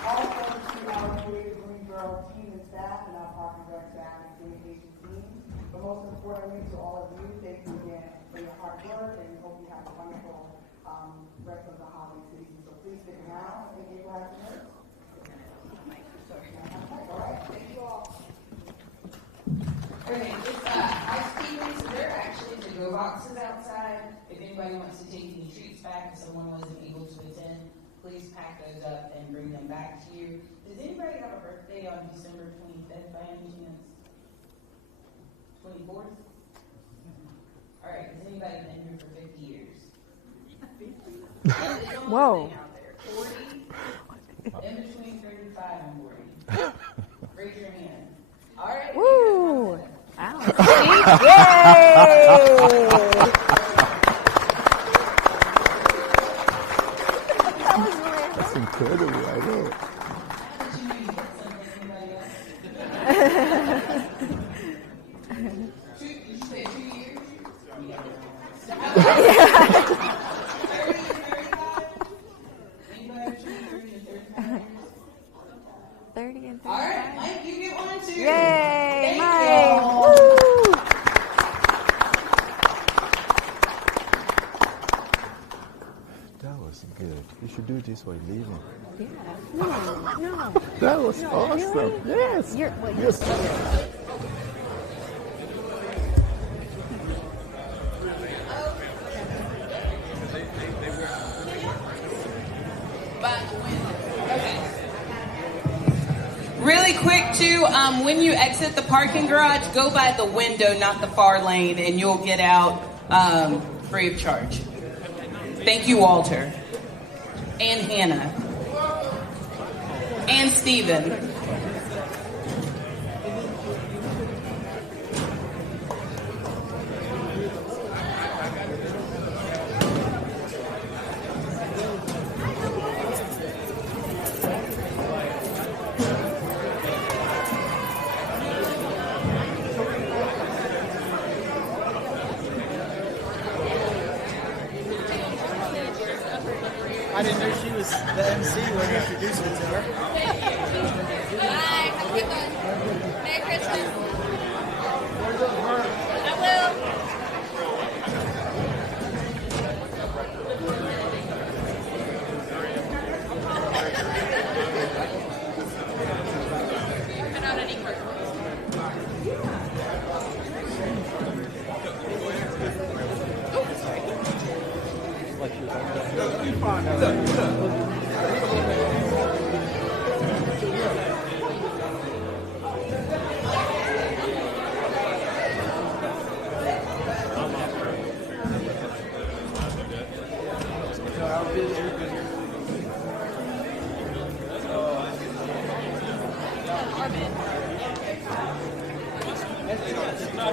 Also to our Creative Greensboro team and staff and our Park and Rec staff and communications team. But most importantly, to all of you, thank you again for your hard work, and we hope you have a wonderful rest of the holiday season. So please stick around. I think April has some words. All right, thank you all. Okay, it's ice cream, so there are actually to-go boxes outside. If anybody wants to take any treats back, if someone wasn't able to attend, please pack those up and bring them back to you. Does anybody have a birthday on December 25th by any chance? 24th? All right, has anybody been here for 50 years? Whoa. Out there. 40? In between 35 and 40. Raise your hand. All right. Woo! Wow. That's incredible, I know. All right, Mike, you get one too. Yay, Thank Mike. y'all. Woo. That was good. You should do this while leaving. Yeah. No. That was No, awesome. really? Yes. Yes. Really quick too, when you exit the parking garage, go by the window, not the far lane, and you'll get out free of charge. Thank you, Walter. And Hannah. And Stephen. I didn't know she was the MC when you introduced me to her. Bye. Have a good one. Merry Christmas. I will.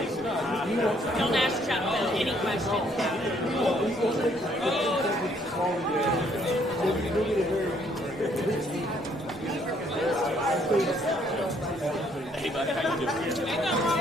Don't ask Chuck any questions. Hey, bud, how you doing?